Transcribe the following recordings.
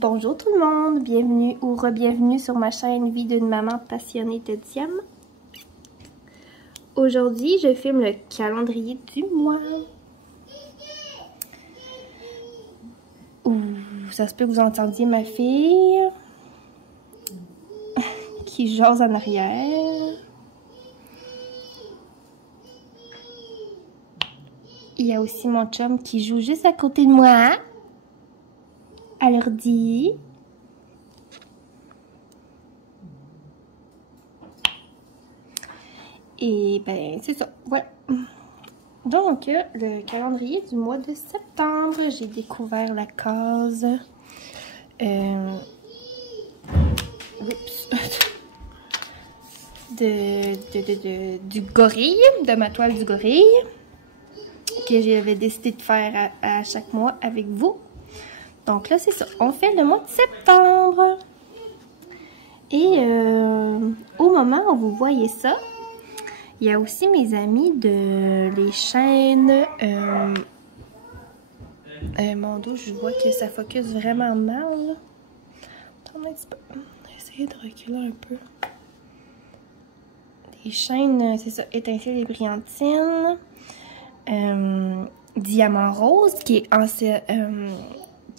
Bonjour tout le monde, bienvenue ou re-bienvenue sur ma chaîne Vie d'une maman passionnée de diamants. Aujourd'hui, je filme le calendrier du mois. Ouh, ça se peut que vous entendiez ma fille qui jase en arrière. Il y a aussi mon chum qui joue juste à côté de moi. À l'ordi. Et ben, c'est ça. Voilà. Donc, le calendrier du mois de septembre, j'ai découvert la case du gorille, de ma toile du gorille, que j'avais décidé de faire à chaque mois avec vous. Donc là, c'est ça. On fait le mois de septembre. Et au moment où vous voyez ça, il y a aussi mes amis de les chaînes. Mon dos, je vois que ça focus vraiment mal. Attendez un petit peu. On va essayer de reculer un peu. Les chaînes, c'est ça, Étincelles et Brillantines. Diamant Rose, qui est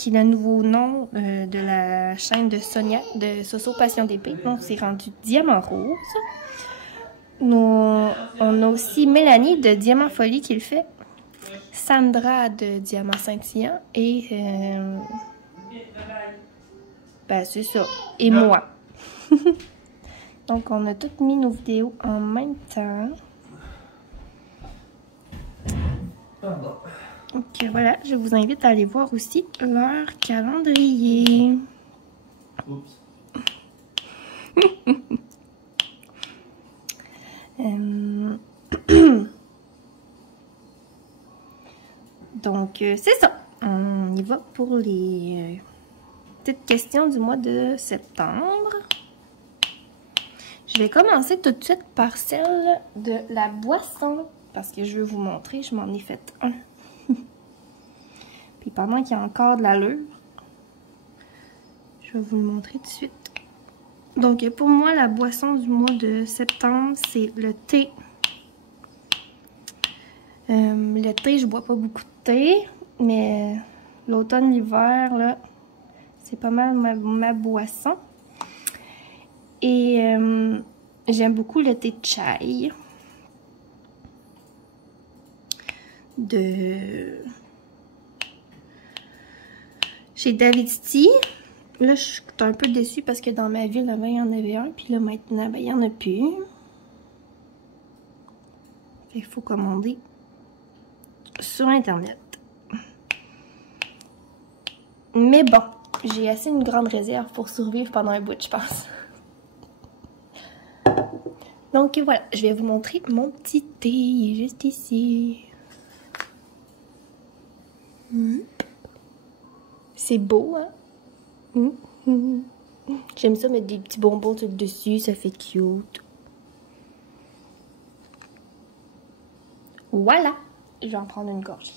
le nouveau nom de la chaîne de Sonia, de Soso Passion d'épée. Donc, c'est rendu Diamant Rose. On a aussi Mélanie de Diamant Folie qui le fait. Sandra de Diamant Scintillant. Et... ben, c'est ça. Et moi. Donc, on a toutes mis nos vidéos en même temps. Donc, voilà. Je vous invite à aller voir aussi leur calendrier. Oups. Donc, c'est ça. On y va pour les petites questions du mois de septembre. Je vais commencer tout de suite par celle de la boisson. Parce que je veux vous montrer, je m'en ai fait un. Puis pendant qu'il y a encore de l'allure, je vais vous le montrer tout de suite. Donc, pour moi, la boisson du mois de septembre, c'est le thé. Le thé, je bois pas beaucoup de thé, mais l'automne, l'hiver, là, c'est pas mal ma boisson. Et j'aime beaucoup le thé de chai. Chez David Tea. Là, je suis un peu déçue parce que dans ma ville, avant, il y en avait un. Puis là, maintenant, ben, il n'y en a plus. Il faut commander sur Internet. Mais bon, j'ai assez une grande réserve pour survivre pendant un bout, je pense. Donc voilà, je vais vous montrer mon petit thé. Il est juste ici. C'est beau, hein? J'aime ça mettre des petits bonbons tout dessus, ça fait cute. Voilà! Je vais en prendre une gorgée.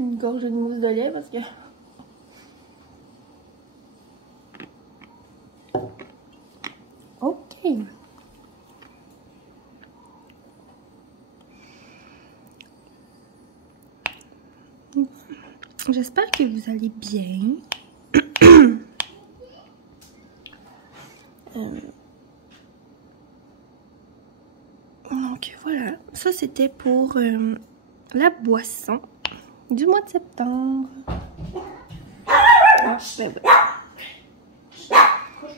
Une gorgée de mousse de lait parce que... Ok! J'espère que vous allez bien. Donc voilà, ça c'était pour la boisson du mois de septembre. Ah, ben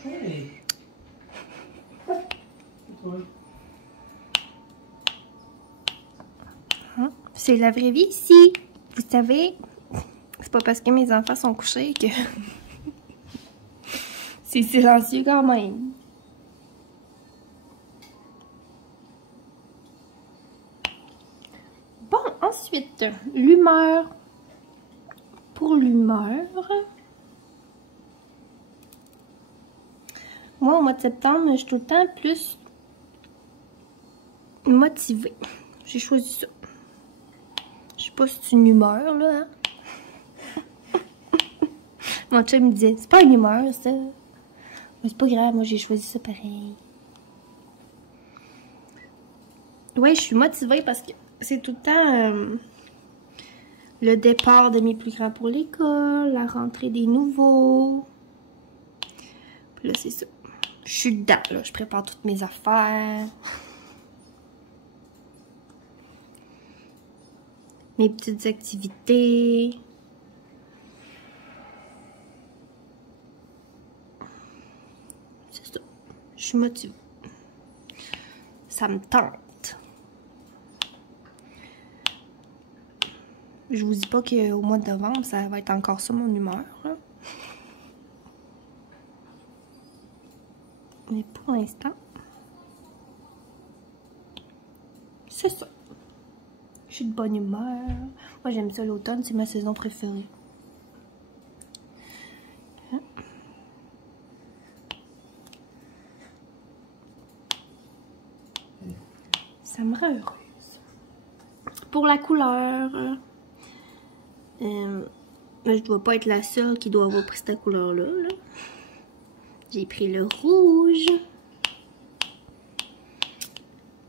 oui. C'est la vraie vie ici. Vous savez, c'est pas parce que mes enfants sont couchés que c'est silencieux quand même. Bon, ensuite, l'humeur. Pour l'humeur, moi, au mois de septembre, je suis tout le temps plus motivée. j'ai choisi ça. Je sais pas si c'est une humeur, là. Hein? Mon chum me disait, c'est pas une humeur, ça. Mais c'est pas grave, moi j'ai choisi ça pareil. Ouais, je suis motivée parce que c'est tout le temps le départ de mes plus grands pour l'école, la rentrée des nouveaux. Puis là, c'est ça. Je suis dedans, là. Je prépare toutes mes affaires. Mes petites activités. C'est ça. Je suis motivée. Ça me tente. Je vous dis pas qu'au mois de novembre, ça va être encore ça mon humeur, là. Mais pour l'instant, c'est ça. Je suis de bonne humeur. Moi, j'aime ça l'automne, c'est ma saison préférée. Ça me rend heureuse. Pour la couleur, je dois pas être la seule qui doit avoir pris cette couleur-là. Là. J'ai pris le rouge.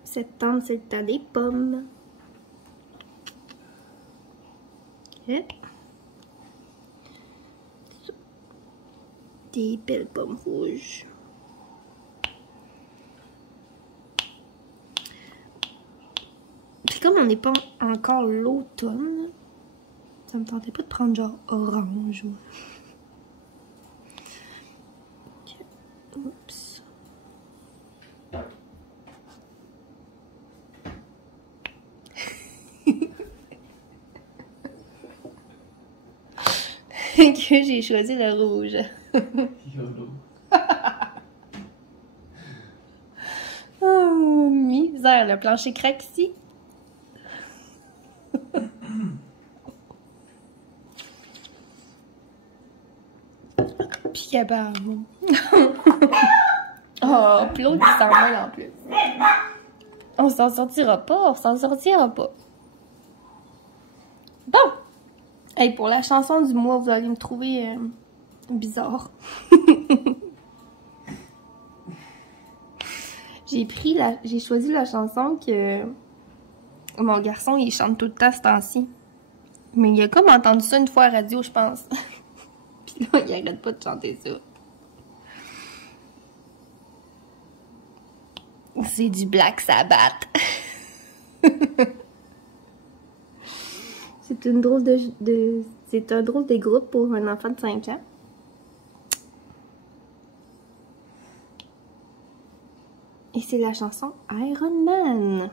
Septembre, c'est le temps des pommes. Okay. Des belles pommes rouges. Puis comme on n'est pas encore l'automne, ça me tentait pas de prendre genre orange ou... Okay. Oups. Que j'ai choisi le rouge. Oh, misère, le plancher craque ici. Puis capable. Oh, puis l'autre qui s'en mêle en plus. On s'en sortira pas, on s'en sortira pas. Bon! Hey, pour la chanson du mois, vous allez me trouver bizarre. J'ai choisi la chanson que mon garçon, il chante tout le temps ce temps-ci. Mais il a comme entendu ça une fois à la radio, je pense. Puis là, il arrête pas de chanter ça. C'est du Black Sabbath. C'est un drôle de groupe pour un enfant de 5 ans. Et c'est la chanson Iron Man.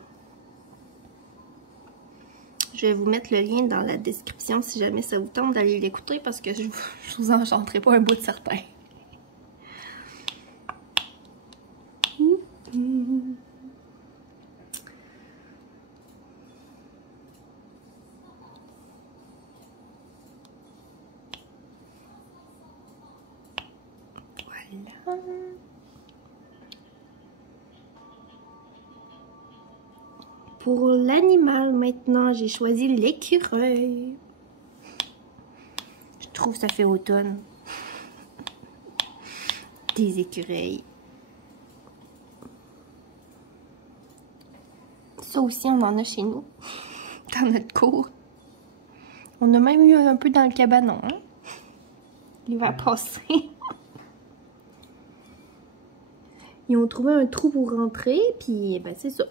Je vais vous mettre le lien dans la description si jamais ça vous tente d'aller l'écouter parce que je vous en chanterai pas un bout de certain. Voilà. Pour l'animal, maintenant, j'ai choisi l'écureuil. Je trouve que ça fait automne. Des écureuils. Ça aussi, on en a chez nous. Dans notre cour. On a même eu un peu dans le cabanon. Hein? Il va passer. Ils ont trouvé un trou pour rentrer, puis ben c'est ça.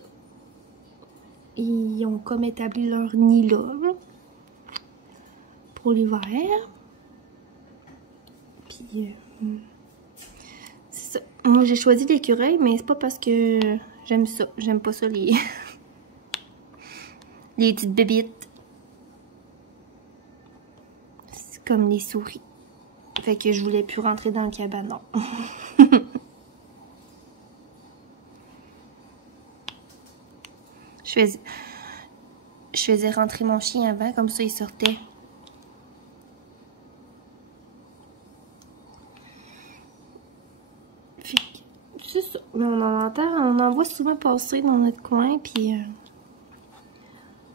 Ils ont comme établi leur nid là, pour l'hiver. Puis c'est ça. Moi j'ai choisi l'écureuil, mais c'est pas parce que j'aime ça. J'aime pas ça les les petites bébites. C'est comme les souris. Fait que je voulais plus rentrer dans le cabanon. Je faisais rentrer mon chien avant, comme ça il sortait. C'est ça. Mais on en voit souvent passer dans notre coin, puis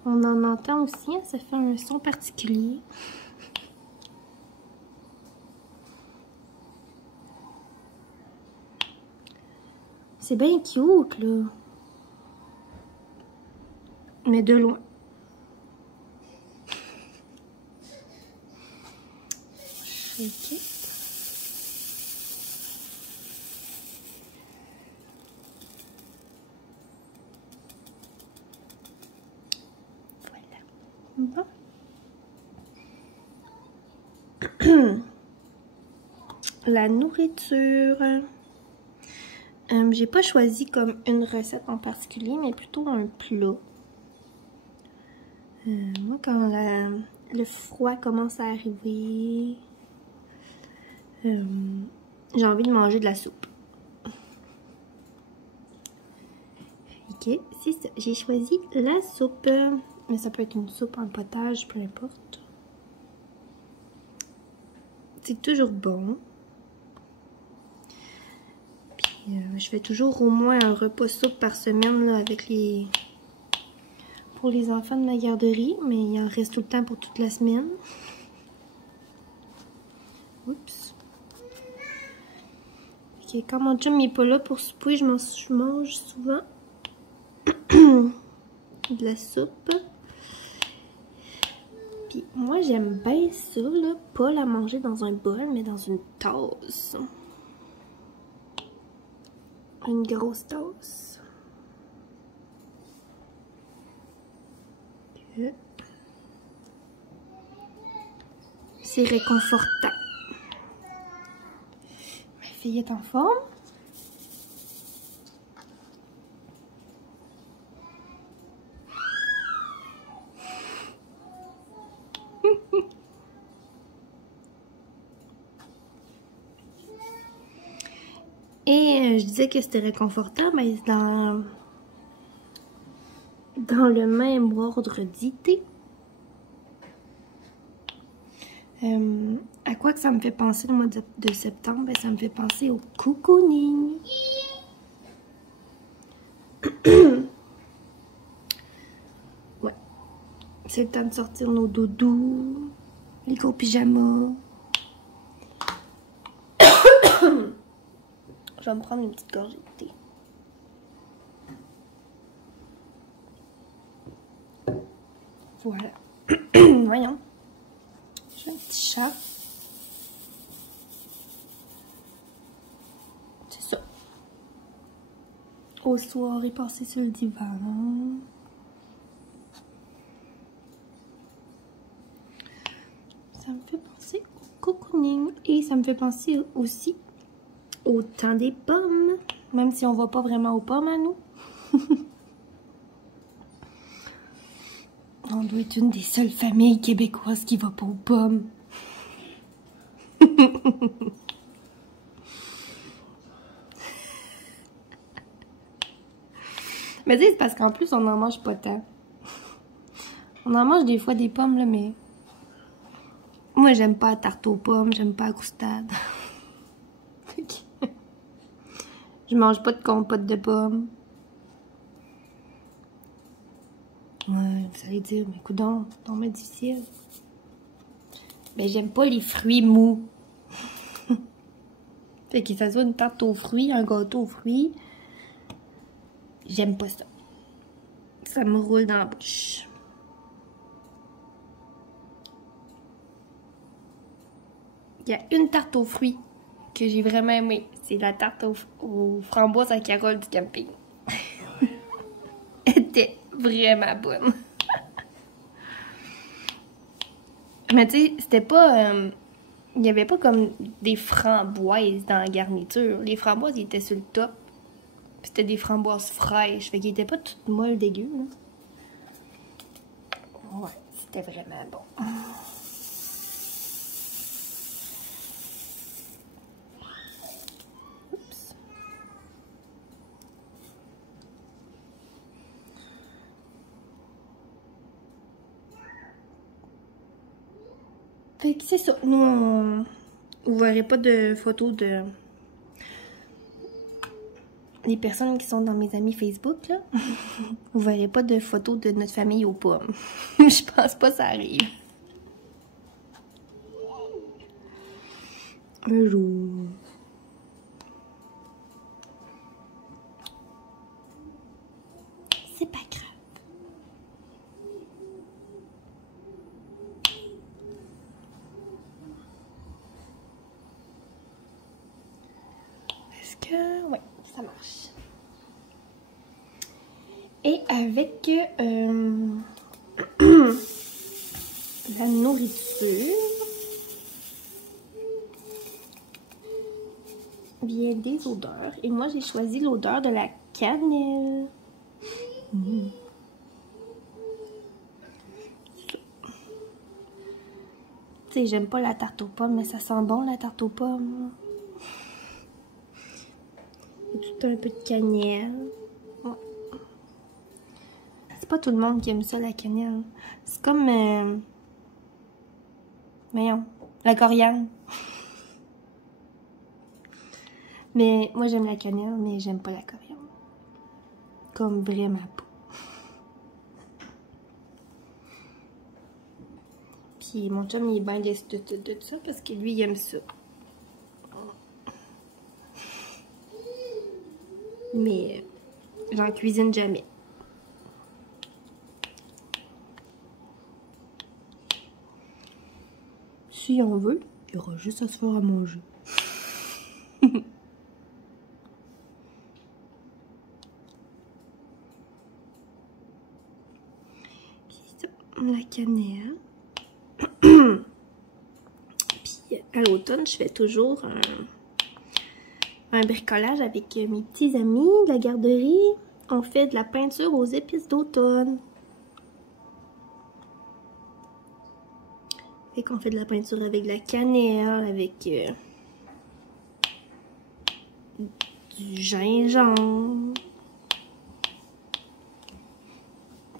On en entend aussi, hein, ça fait un son particulier. C'est bien cute, là. Mais de loin. Shake it. Voilà. Bon. La nourriture. J'ai pas choisi comme une recette en particulier, mais plutôt un plat. Moi, quand le froid commence à arriver, j'ai envie de manger de la soupe. Ok, c'est ça. J'ai choisi la soupe. Mais ça peut être une soupe en potage, peu importe. C'est toujours bon. Puis, je fais toujours au moins un repas soupe par semaine là, avec pour les enfants de ma garderie, mais il en reste tout le temps pour toute la semaine. Oups. Ok, quand mon chum n'est pas là pour souper, je mange souvent de la soupe. Puis moi, j'aime bien ça, là, pas la manger dans un bol, mais dans une tasse. Une grosse tasse. C'est réconfortant. Ma fille est en forme. Et je disais que c'était réconfortant, mais dans le même ordre d'idée. À quoi que ça me fait penser le mois de septembre? Ben, ça me fait penser au cocooning. Ouais. C'est le temps de sortir nos doudous, les gros pyjamas. Je vais me prendre une petite gorgée de thé. Voilà. Voyons. J'ai un petit chat. C'est ça. Au soir, il est passé sur le divan. Ça me fait penser au cocooning. Et ça me fait penser aussi au temps des pommes. Même si on va pas vraiment aux pommes à nous. On doit être une des seules familles québécoises qui va pas aux pommes. Mais tu sais, c'est parce qu'en plus, on en mange pas tant. On en mange des fois des pommes, là, mais... Moi, j'aime pas la tarte aux pommes, j'aime pas la croustade. Je mange pas de compote de pommes. Ouais, vous allez dire, mais coudonc, c'est tombé difficile. Mais j'aime pas les fruits mous. Fait que ça soit une tarte aux fruits, un gâteau aux fruits, j'aime pas ça. Ça me roule dans la bouche. Il y a une tarte aux fruits que j'ai vraiment aimée. C'est la tarte aux framboises à Carole du camping. Elle était vraiment bonne. Mais tu sais, c'était pas... il n'y avait pas comme des framboises dans la garniture. Les framboises, ils étaient sur le top. Puis c'était des framboises fraîches. Fait qu'ils étaient pas toutes molles dégueu. Ouais, c'était vraiment bon. Oups. Fait que c'est ça. Nous, vous verrez pas de photos de les personnes qui sont dans mes amis Facebook, là, vous verrez pas de photos de notre famille aux pommes. Je pense pas que ça arrive. Un jour. C'est pas grave. Est-ce que... ouais, ça marche. Et avec la nourriture, vient des odeurs. Et moi, j'ai choisi l'odeur de la cannelle. Mmh. Tu sais, j'aime pas la tarte aux pommes, mais ça sent bon la tarte aux pommes. Il y a tout un peu de cannelle. Ouais. C'est pas tout le monde qui aime ça, la cannelle. C'est comme... voyons, la coriandre. Mais moi, j'aime la cannelle, mais j'aime pas la coriandre. Comme vraiment pas. Puis mon chum, il est bien déçu de ça parce que lui, il aime ça. Mais j'en cuisine jamais. Si on veut, il y aura juste à se faire à manger. La cannelle. Puis à l'automne, je fais toujours un bricolage avec mes petits amis de la garderie. On fait de la peinture aux épices d'automne. Fait qu'on fait de la peinture avec de la cannelle, avec du gingembre.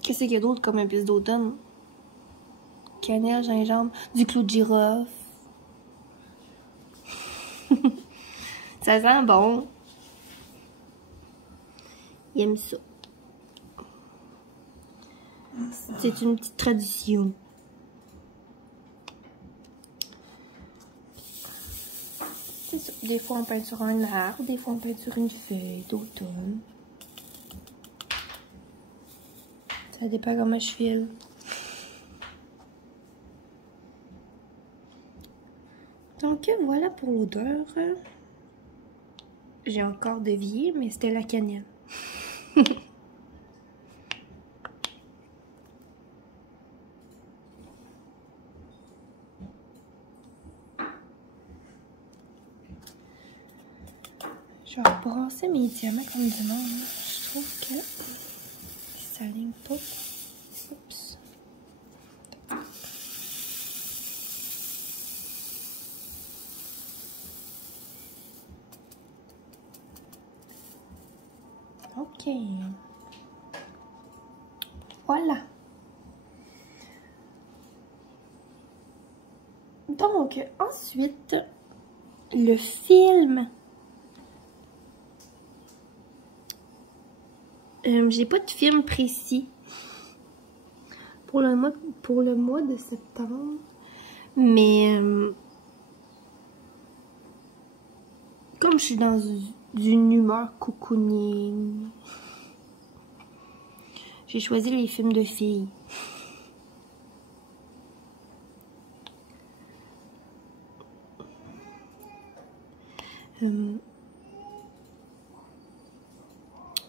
Qu'est-ce qu'il y a d'autre comme épices d'automne? Cannelle, gingembre, du clou de girofle. Ça sent bon. Il aime ça. C'est une petite tradition. C'est ça. Des fois on peint sur un arbre, des fois on peint sur une feuille d'automne. Ça dépend comment je file. Donc voilà pour l'odeur. J'ai encore dévié, mais c'était la cannelle. Je vais rebrasser mes diamants comme du monde. Je trouve que ça aligne pas. Oups. Ok. Voilà. Donc, ensuite, le film. J'ai pas de film précis pour le mois de septembre. Mais comme je suis dans une humeur cocooning, j'ai choisi les films de filles.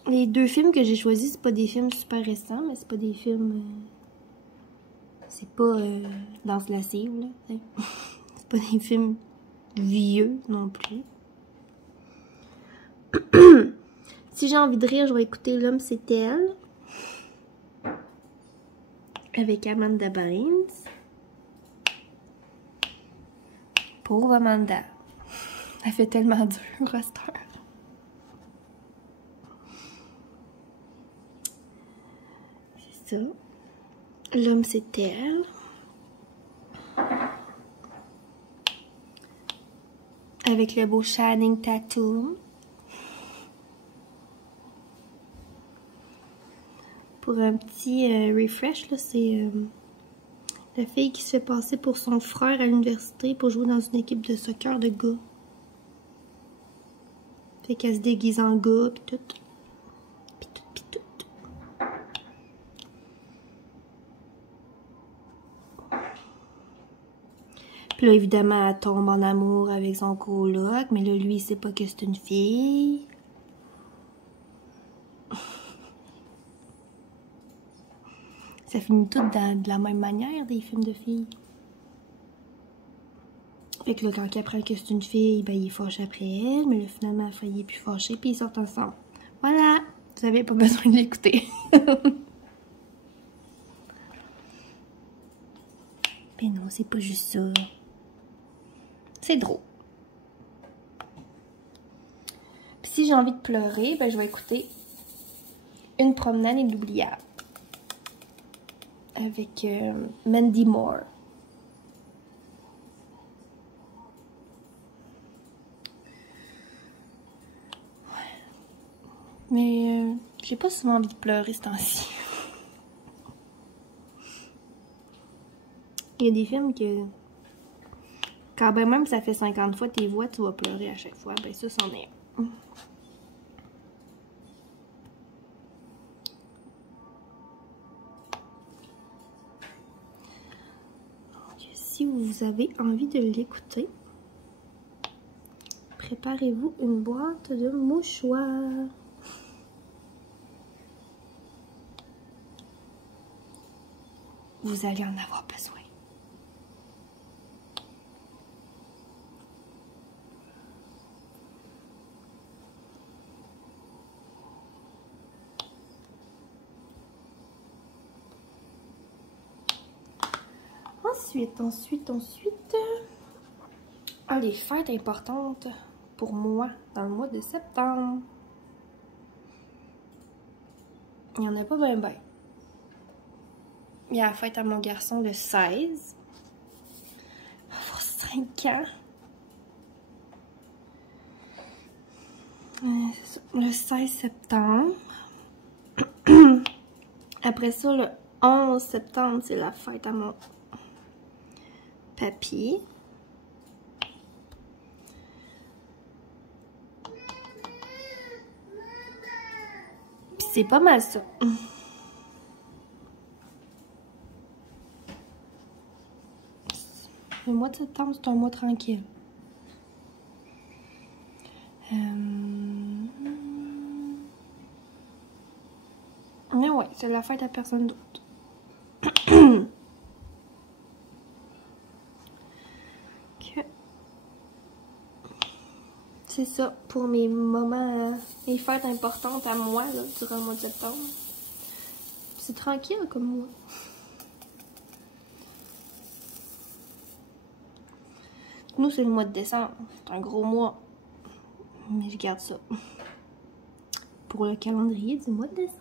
Les deux films que j'ai choisis, c'est pas des films super récents, mais c'est pas des films... c'est pas Danse lascive, là. C'est pas des films vieux non plus. Si j'ai envie de rire, je vais écouter L'homme c'est elle avec Amanda Bynes. Pauvre Amanda. Elle fait tellement dur à cette heure. C'est ça. L'homme c'est elle. Avec le beau Channing Tatum. pour un petit refresh, là, c'est la fille qui se fait passer pour son frère à l'université pour jouer dans une équipe de soccer de gars. Fait qu'elle se déguise en gars, pis tout. Pis tout, pis tout. Puis là, évidemment, elle tombe en amour avec son coloc, mais là, lui, il sait pas que c'est une fille. Ça finit tout de la même manière, des films de filles. Fait que là, quand il apprend que c'est une fille, ben, il est fâché après elle, mais là, finalement, il est plus fâché, puis ils sortent ensemble. Voilà! Vous avez pas besoin de l'écouter. Mais non, c'est pas juste ça. C'est drôle. Puis si j'ai envie de pleurer, ben, je vais écouter Une promenade inoubliable avec Mandy Moore. Mais j'ai pas souvent envie de pleurer ce temps-ci. Il y a des films que quand ben même ça fait 50 fois tes voix, tu vas pleurer à chaque fois. Ben ça, c'en est un. Si vous avez envie de l'écouter, préparez-vous une boîte de mouchoirs. Vous allez en avoir besoin. Ensuite. Ah, les fêtes importantes pour moi dans le mois de septembre. Il n'y en a pas bien. Il y a la fête à mon garçon le 16. Il va avoir 5 ans. C'est ça, le 16 septembre. Après ça, le 11 septembre, c'est la fête à mon papy. Puis c'est pas mal ça. Le mois de septembre, c'est un mois tranquille. Mais ouais, c'est la fête à personne d'autre. C'est ça pour mes moments, mes fêtes importantes à moi là, durant le mois de septembre. C'est tranquille comme mois. Nous, c'est le mois de décembre. C'est un gros mois. Mais je garde ça pour le calendrier du mois de décembre.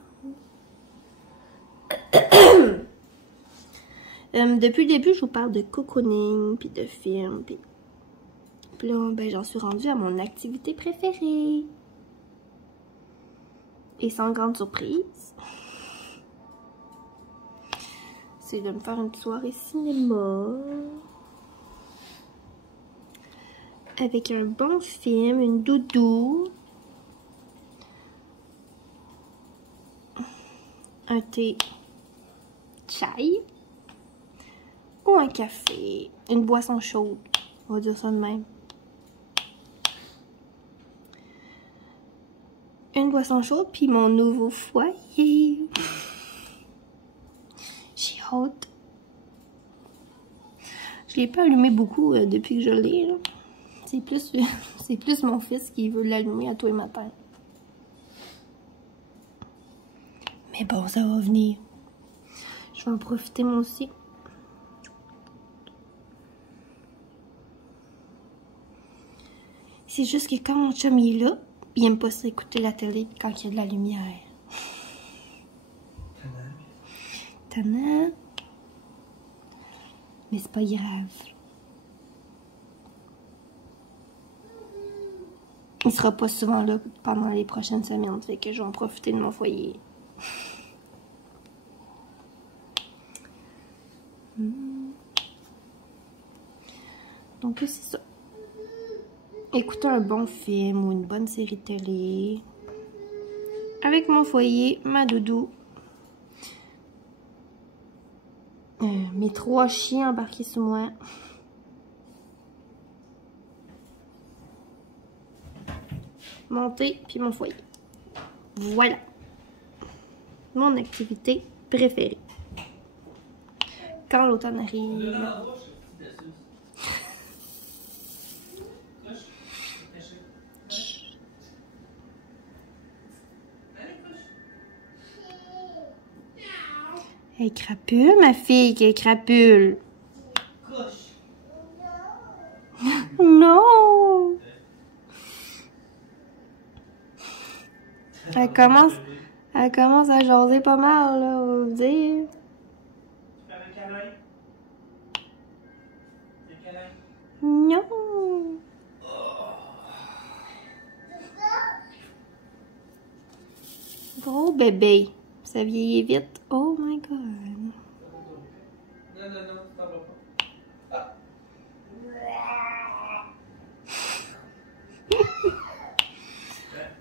Depuis le début, je vous parle de cocooning, puis de films, puis là, ben, j'en suis rendue à mon activité préférée. Et sans grande surprise, c'est de me faire une soirée cinéma. Avec un bon film, une doudou, un thé chai ou un café, une boisson chaude, on va dire ça de même. Une boisson chaude puis mon nouveau foyer. J'ai hâte. Je l'ai pas allumé beaucoup depuis que je l'ai. C'est plus mon fils qui veut l'allumer à tous les matins. Mais bon, ça va venir. Je vais en profiter moi aussi. C'est juste que quand mon chum il est là, il aime pas s'écouter la télé quand il y a de la lumière. Tannant. Mais c'est pas grave. Il sera pas souvent là pendant les prochaines semaines, fait que je vais en profiter de mon foyer. Donc, c'est ça. Écouter un bon film ou une bonne série de télé. Avec mon foyer, ma doudou. Mes 3 chiens embarqués sur moi. Mon thé, puis mon foyer. Voilà. Mon activité préférée. Quand l'automne arrive. Elle crapule, ma fille, qui est crapule. Non! Elle commence à jaser pas mal, là, on va vous dire. Non! Gros bébé. Ça vieillit vite. Oh my god. Non, non, non, ça va pas.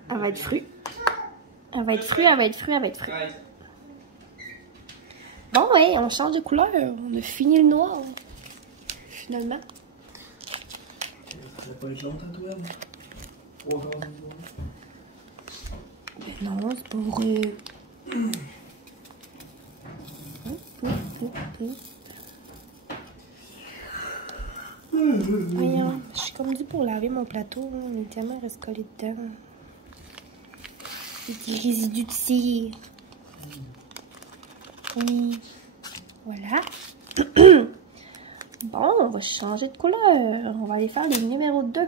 Elle va être frue. Elle va être frue, elle va être frue, elle va être frue. Bon, ouais, on change de couleur. On a fini le noir. Finalement. Ça va pas être jaune tantôt, elle? 3 quarts du noir. Ben non, c'est pas vrai. Voyons, je suis comme due pour laver mon plateau. Il est tellement resté collé dedans. Des résidus de cire. Oui. Voilà. Bon, on va changer de couleur. On va aller faire le numéro 2.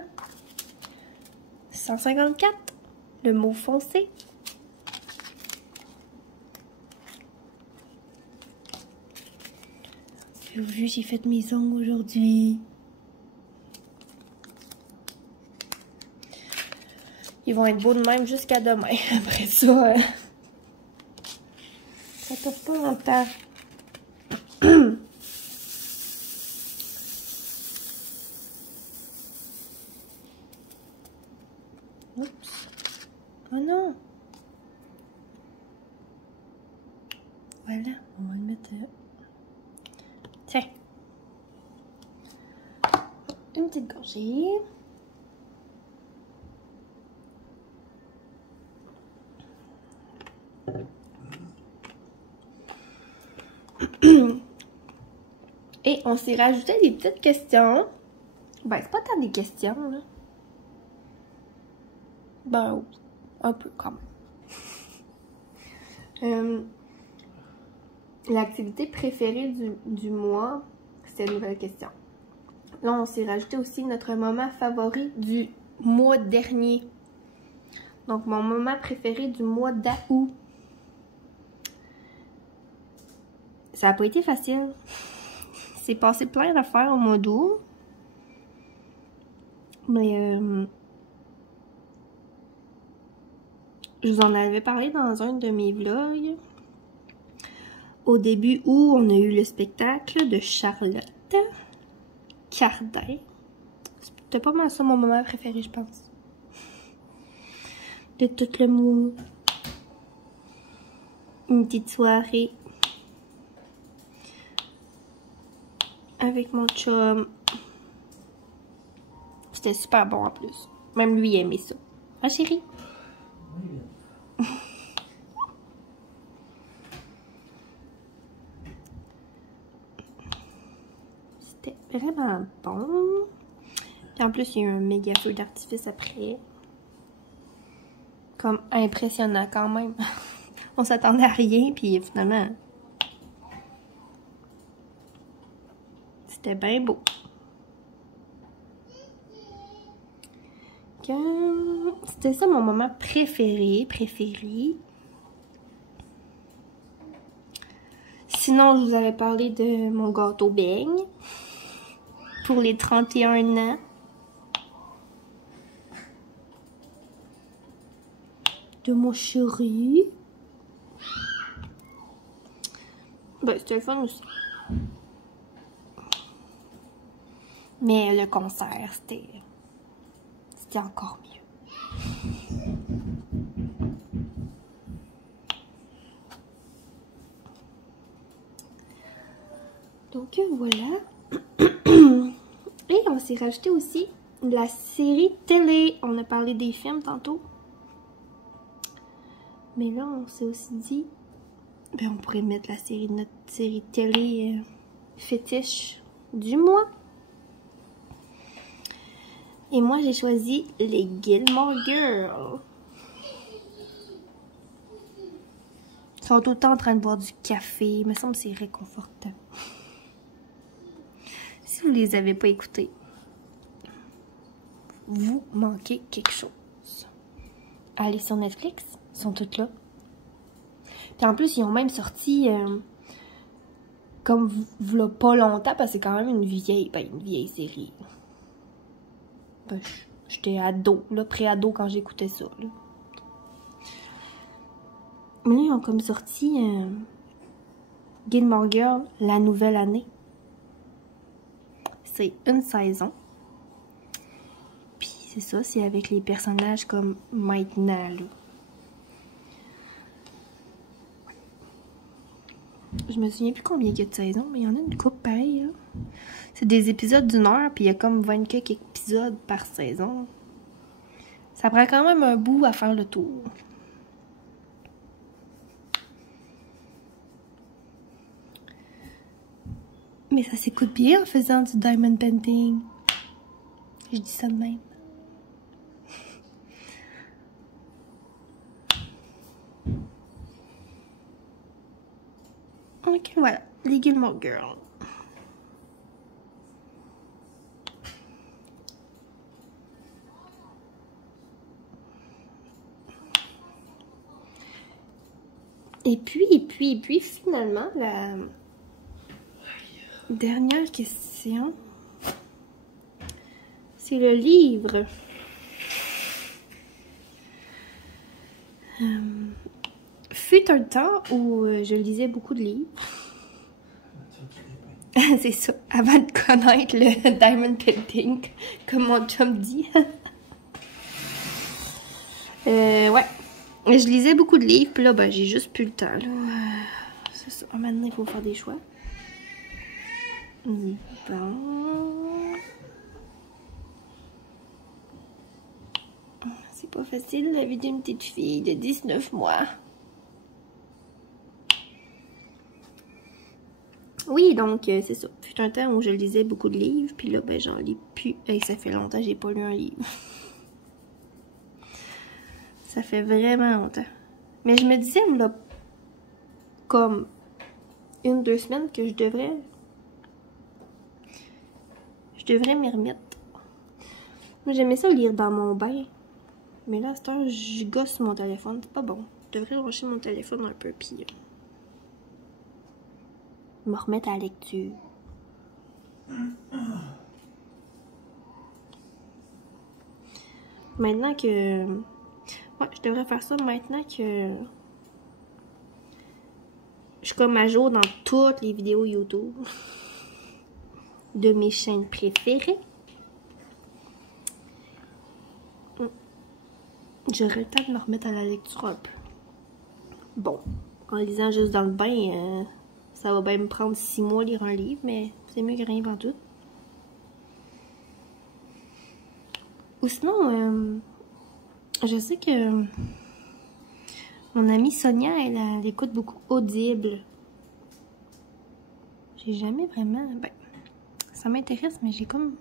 154. Le mot foncé. J'ai vu, j'ai fait mes ongles aujourd'hui. Ils vont être beaux de même jusqu'à demain. Après ça, ça passe pas longtemps. Oups. Oh non. Voilà, on va le mettre là. Tiens. Une petite gorgée. Et on s'est rajouté des petites questions. Ben, c'est pas tant des questions, là. Ben, un peu, quand même. L'activité préférée du mois, c'était une nouvelle question. Là, on s'est rajouté aussi notre moment favori du mois dernier. Donc, mon moment préféré du mois d'août. Ça n'a pas été facile. C'est passé plein d'affaires au mois d'août. Mais je vous en avais parlé dans un de mes vlogs. Au début où on a eu le spectacle de Charlotte Cardin. C'était pas mal ça mon moment préféré, je pense. De tout le mois. Une petite soirée. Avec mon chum. C'était super bon en plus. Même lui aimait ça. Ah chérie? C'était vraiment bon. Puis en plus, il y a eu un méga feu d'artifice après. Comme impressionnant quand même. On s'attendait à rien, puis finalement... C'était bien beau. C'était ça mon moment préféré. Sinon, je vous avais parlé de mon gâteau beigne. Pour les 31 ans. De mon chéri. Ben, c'était le fun aussi. Mais le concert, c'était encore mieux. Donc voilà. Et on s'est rajouté aussi la série télé. On a parlé des films tantôt. Mais là, on s'est aussi dit, ben on pourrait mettre notre série télé fétiche du mois. Et moi, j'ai choisi les Gilmore Girls. Ils sont tout le temps en train de boire du café. Il me semble que c'est réconfortant. Si vous les avez pas écoutés, vous manquez quelque chose. Allez sur Netflix, ils sont toutes là. Puis en plus, ils ont même sorti, comme v'là pas longtemps, parce que c'est quand même une vieille série. Ben, j'étais ado, là, pré-ado quand j'écoutais ça, là. Mais là, ils ont comme sorti Gilmore Girls, la nouvelle année. C'est une saison. Puis c'est ça, c'est avec les personnages comme maintenant, là. Je me souviens plus combien il y a de saisons, mais il y en a une couple pareil, là. C'est des épisodes d'une heure, puis il y a comme 20 quelques épisodes par saison. Ça prend quand même un bout à faire le tour. Mais ça s'écoute bien en faisant du diamond painting. Je dis ça de même. Ok, voilà. Les Gilmore Girls. Et puis, finalement, la dernière question, c'est le livre. Fut un temps où je lisais beaucoup de livres. C'est ça, avant de connaître le diamond painting, comme mon chum dit. Ouais. Je lisais beaucoup de livres, puis là, ben, j'ai juste plus le temps, là. C'est ça. Maintenant, il faut faire des choix. Bon. C'est pas facile, la vie d'une petite fille de 19 mois. Oui, donc, c'est ça. Fut un temps où je lisais beaucoup de livres, puis là, ben, j'en lis plus. Et ça fait longtemps que j'ai pas lu un livre. Ça fait vraiment longtemps. Mais je me disais, là, comme 1-2 semaines que je devrais m'y remettre. Moi, j'aimais ça lire dans mon bain. Mais là, à cette heure, je gosse sur mon téléphone. C'est pas bon. Je devrais lâcher mon téléphone un peu, puis me remettre à la lecture. Maintenant que... Ouais, je devrais faire ça maintenant que... Je suis comme à jour dans toutes les vidéos YouTube de mes chaînes préférées. J'aurais le temps de me remettre à la lecture un peu. Bon, en lisant juste dans le bain, ça va bien me prendre 6 mois lire un livre, mais c'est mieux que rien en tout. Ou sinon, je sais que mon amie Sonia, elle écoute beaucoup Audible. J'ai jamais vraiment... Ben, ça m'intéresse, mais j'ai comme...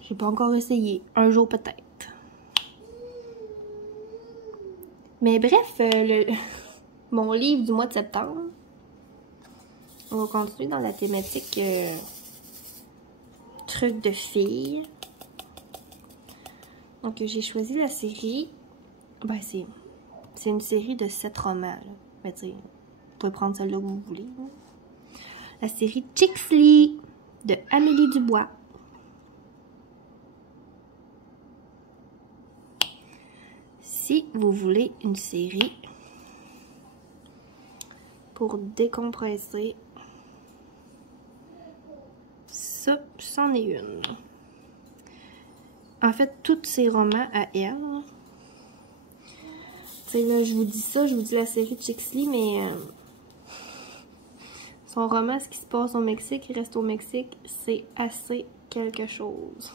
J'ai pas encore essayé. Un jour peut-être. Mais bref, mon livre du mois de septembre. On va continuer dans la thématique truc de filles. Donc j'ai choisi la série. Ben c'est une série de 7 romans. Là. Mais tu sais, vous pouvez prendre celle-là que vous voulez. Là. La série Chixley de Amélie Dubois. Si vous voulez une série pour décompresser ça, c'en est une. En fait, tous ses romans à elle. Tu sais, là, je vous dis ça, je vous dis la série de Chixley, mais son roman, ce qui se passe au Mexique, il reste au Mexique, c'est assez quelque chose.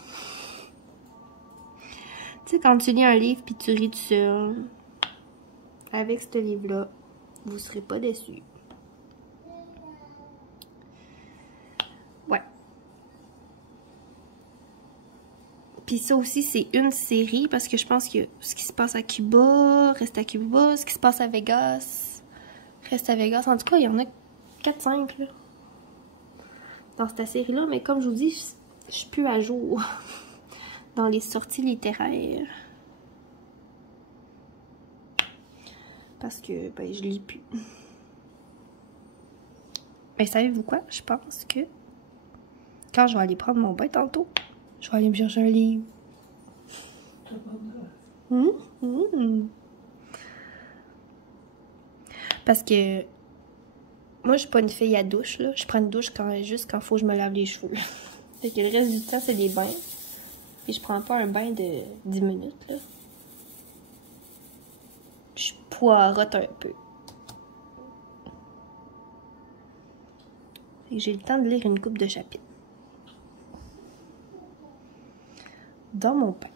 Tu sais, quand tu lis un livre puis tu ris tout seul, avec ce livre-là, vous serez pas déçus. Ouais. Puis ça aussi, c'est une série parce que je pense que ce qui se passe à Cuba, reste à Cuba. Ce qui se passe à Vegas, reste à Vegas. En tout cas, il y en a 4-5 là, dans cette série-là. Mais comme je vous dis, je suis plus à jour dans les sorties littéraires. Parce que, ben, je lis plus. Mais savez-vous quoi? Je pense que quand je vais aller prendre mon bain tantôt, je vais aller me chercher un livre. Parce que moi, je suis pas une fille à douche, là. Je prends une douche juste quand il faut que je me lave les cheveux. Fait que le reste du temps, c'est des bains. Et je prends pas un bain de 10 minutes, là. Je poirote un peu. J'ai le temps de lire une couple de chapitres. Dans mon pain.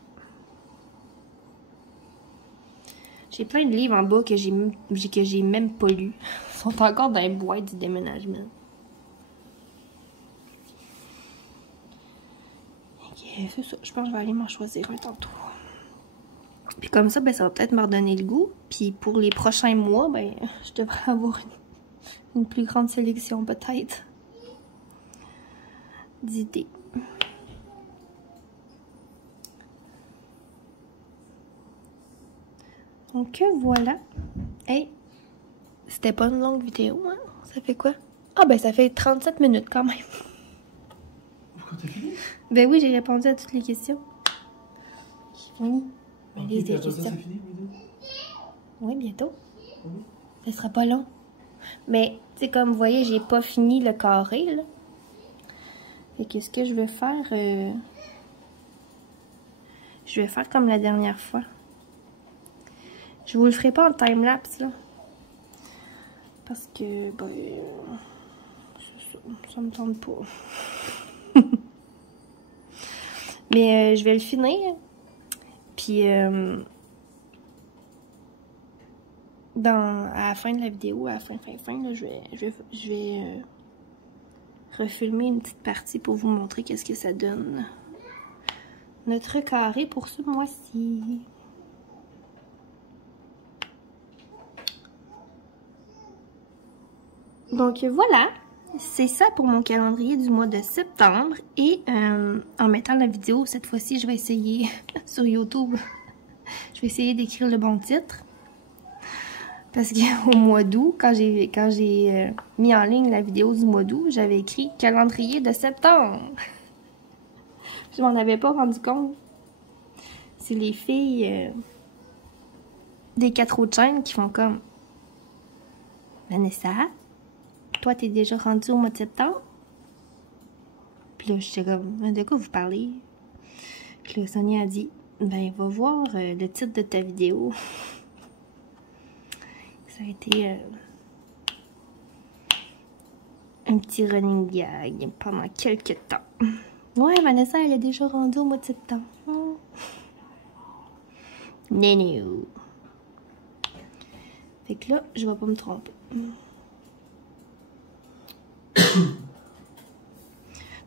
J'ai plein de livres en bas que j'ai même pas lus. Ils sont encore dans les boîtes du déménagement. Ok, c'est ça. Je pense que je vais aller m'en choisir un tantôt. Puis comme ça, ben, ça va peut-être me redonner le goût. Puis pour les prochains mois, ben, je devrais avoir une plus grande sélection peut-être d'idées. Donc voilà. Hey, c'était pas une longue vidéo, hein? Ça fait quoi? Ah ben ça fait 37 minutes quand même. Pourquoi t'as fini? Ben oui, j'ai répondu à toutes les questions. Oui. Mais Ok, les puis après questions. ça, c'est fini, vidéo? Oui, bientôt. Oui. Ça sera pas long. Mais, tu sais, comme vous voyez, j'ai pas fini le carré, là. Fait que ce que je vais faire... je vais faire comme la dernière fois. Je vous le ferai pas en time-lapse, là. Parce que, ben... ça me tente pas. Mais je vais le finir. Puis, à la fin de la vidéo, à la fin, là, je vais refilmer une petite partie pour vous montrer qu'est-ce que ça donne. Notre carré pour ce mois-ci. Donc voilà, c'est ça pour mon calendrier du mois de septembre. Et en mettant la vidéo, cette fois-ci, je vais essayer sur YouTube, je vais essayer d'écrire le bon titre. Parce qu'au mois d'août, quand j'ai mis en ligne la vidéo du mois d'août, j'avais écrit calendrier de septembre. Je m'en avais pas rendu compte. C'est les filles des 4 autres chaînes qui font comme Vanessa, toi t'es déjà rendue au mois de septembre? Puis là, j'étais comme, de quoi vous parlez? Puis là, Sonia a dit, ben va voir le titre de ta vidéo. Ça a été un petit running gag pendant quelques temps. Ouais, Vanessa, elle est déjà rendue au mois de septembre. Nénou. Fait que là, je vais pas me tromper.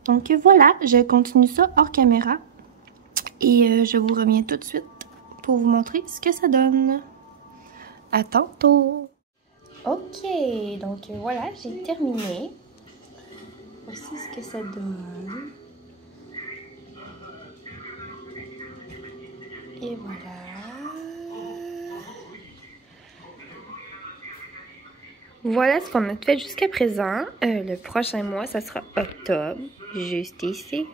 Donc voilà, je continue ça hors caméra. Et je vous reviens tout de suite pour vous montrer ce que ça donne. À tantôt! Ok, donc voilà, j'ai terminé. Voici ce que ça donne. Et voilà. Voilà ce qu'on a fait jusqu'à présent. Le prochain mois, ça sera octobre, juste ici.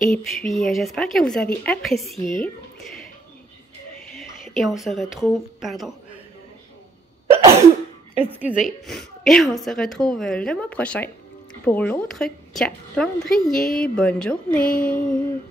Et puis, j'espère que vous avez apprécié. Et on se retrouve, pardon, excusez, et on se retrouve le mois prochain pour l'autre calendrier. Bonne journée!